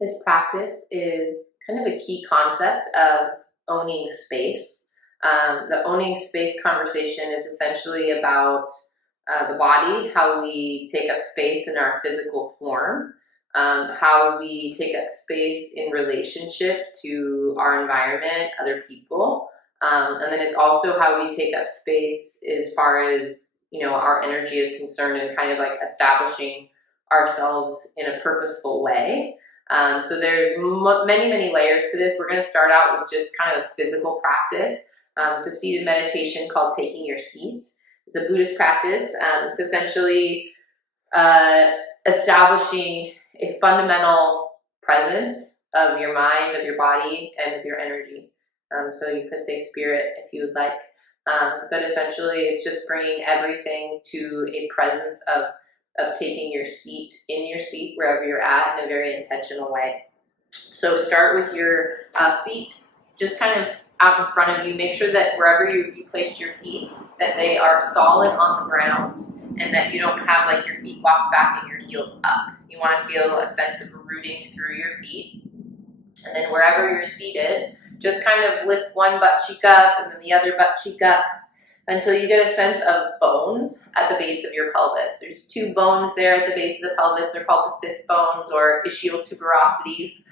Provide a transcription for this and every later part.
This practice is kind of a key concept of owning space. The owning space conversation is essentially about the body, how we take up space in our physical form, how we take up space in relationship to our environment, other people, and then it's also how we take up space as far as our energy is concerned, and kind of like establishing ourselves in a purposeful way. So there's many layers to this. We're going to start out with just kind of a physical practice. It's a seated meditation called taking your seat. It's a Buddhist practice. It's essentially establishing a fundamental presence of your mind, of your body, and of your energy. So you could say spirit if you would like. But essentially it's just bringing everything to a presence of taking your seat in your seat wherever you're at in a very intentional way. So start with your feet just kind of out in front of you. Make sure that wherever you place your feet, that they are solid on the ground, and that you don't have like your feet walk back and your heels up. You want to feel a sense of rooting through your feet. And then wherever you're seated, just kind of lift one butt cheek up and then the other butt cheek up, until you get a sense of bones at the base of your pelvis. There's two bones there at the base of the pelvis. They're called the sits bones or ischial tuberosities.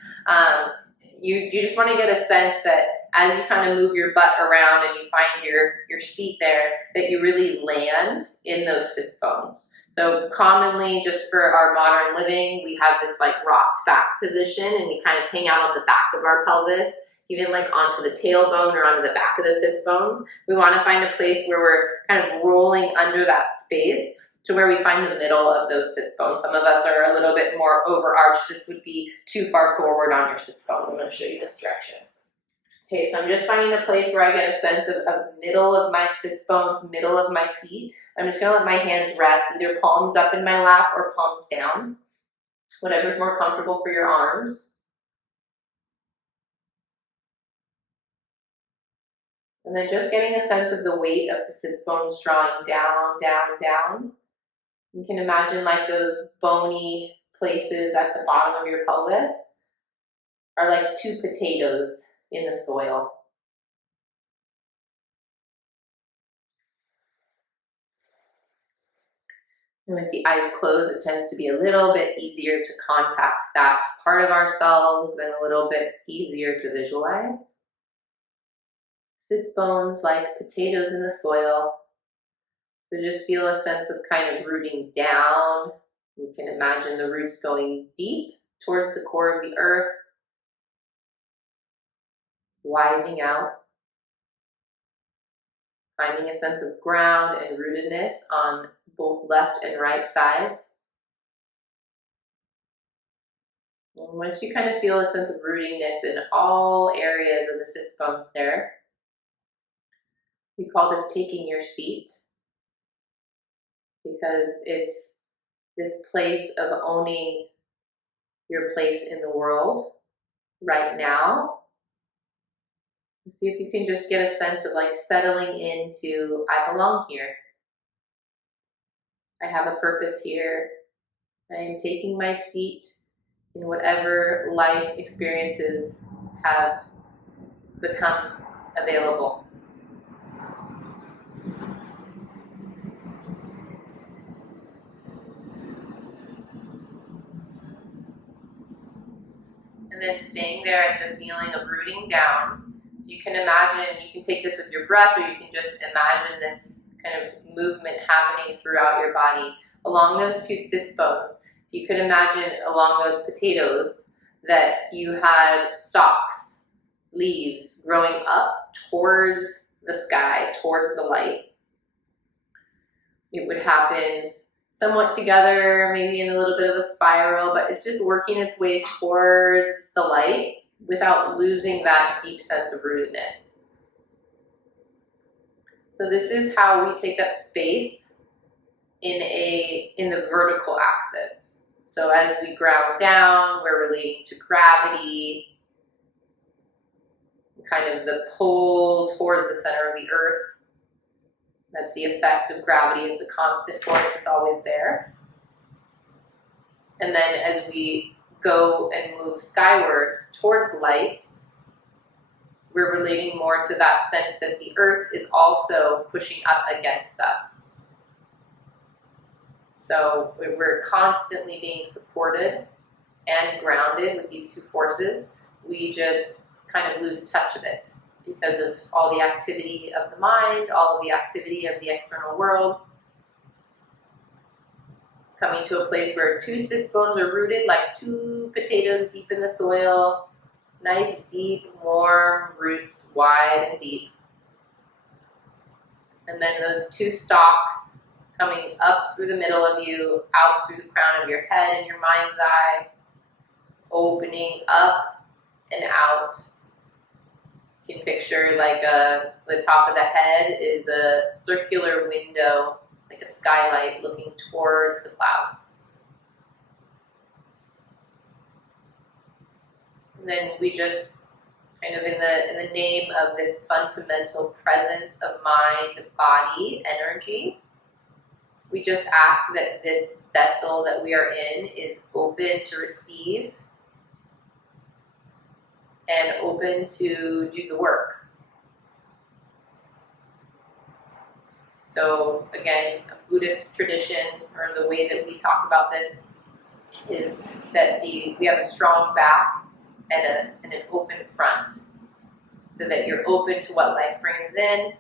You just want to get a sense that as you kind of move your butt around and you find your seat there, that you really land in those sits bones. So commonly, just for our modern living, we have this like rocked back position, and we kind of hang out on the back of our pelvis, even like onto the tailbone or onto the back of the sits bones. We want to find a place where we're kind of rolling under that space to where we find the middle of those sits bones. Some of us are a little bit more overarched. This would be too far forward on your sits bone. I'm going to show you this direction. Okay, so I'm just finding a place where I get a sense of middle of my sits bones, middle of my feet. I'm just going to let my hands rest, either palms up in my lap or palms down, whatever's more comfortable for your arms. And then just getting a sense of the weight of the sits bones drawing down, down, down. You can imagine like those bony places at the bottom of your pelvis are like two potatoes in the soil. And with the eyes closed, it tends to be a little bit easier to contact that part of ourselves and a little bit easier to visualize. Sits bones like potatoes in the soil. So just feel a sense of kind of rooting down. You can imagine the roots going deep towards the core of the earth, widening out, finding a sense of ground and rootedness on both left and right sides. And once you kind of feel a sense of rootingness in all areas of the sits bones there, we call this taking your seat, because it's this place of owning your place in the world right now. See if you can just get a sense of like settling into, I belong here. I have a purpose here. I am taking my seat in whatever life experiences have become available. And then staying there at the feeling of rooting down. You can imagine, you can take this with your breath, or you can just imagine this kind of movement happening throughout your body along those two sits bones. You could imagine along those potatoes that you had stalks, leaves growing up towards the sky, towards the light. It would happen somewhat together, maybe in a little bit of a spiral, but it's just working its way towards the light without losing that deep sense of rootedness. So this is how we take up space in the vertical axis. So as we ground down, we're relating to gravity, kind of the pull towards the center of the earth. That's the effect of gravity. It's a constant force. It's always there. And then as we go and move skywards towards light, we're relating more to that sense that the earth is also pushing up against us. So we're constantly being supported and grounded with these two forces. We just kind of lose touch of it because of all the activity of the mind, all of the activity of the external world. Coming to a place where 2 sits bones are rooted like 2 potatoes deep in the soil. Nice, deep, warm roots, wide and deep. And then those 2 stalks coming up through the middle of you, out through the crown of your head and your mind's eye, opening up and out. You can picture like the top of the head is a circular window, like a skylight looking towards the clouds. And then we just kind of in the name of this fundamental presence of mind, body, energy, we just ask that this vessel that we are in is open to receive and open to do the work. So again, a Buddhist tradition, or the way that we talk about this, is that we have a strong back and an open front, so that you're open to what life brings in,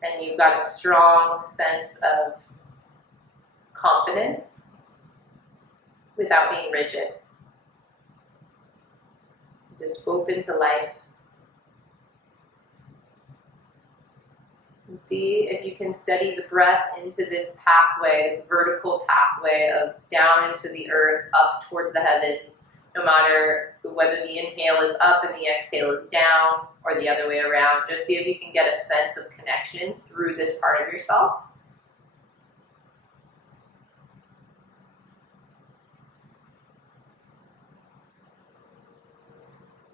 and you've got a strong sense of confidence without being rigid. Just open to life. And see if you can steady the breath into this pathway, this vertical pathway of down into the earth, up towards the heavens, no matter whether the inhale is up and the exhale is down, or the other way around. Just see if you can get a sense of connection through this part of yourself.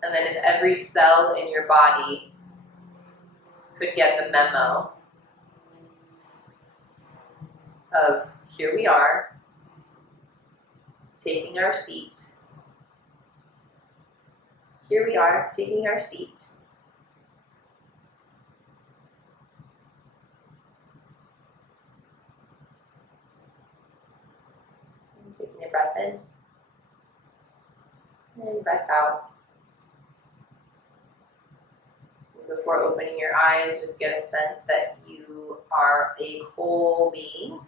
And then if every cell in your body could get the memo of, here we are, taking our seat. Here we are, taking our seat. And taking a breath in and breath out. Before opening your eyes, just get a sense that you are a whole being.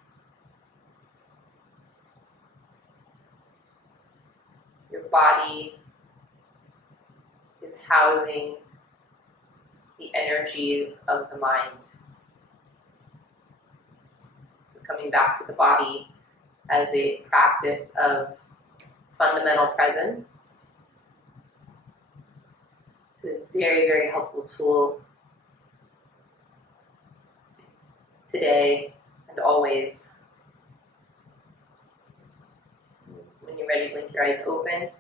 Your body is housing the energies of the mind. So coming back to the body as a practice of fundamental presence. A very, very helpful tool today and always. When you're ready, blink your eyes open. And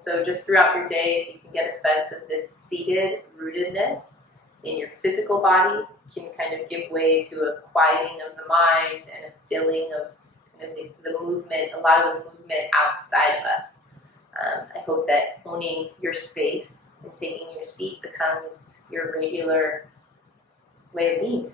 so just throughout your day, if you can get a sense of this seated rootedness in your physical body, can kind of give way to a quieting of the mind and a stilling of the movement, a lot of the movement outside of us. I hope that owning your space and taking your seat becomes your regular way of being.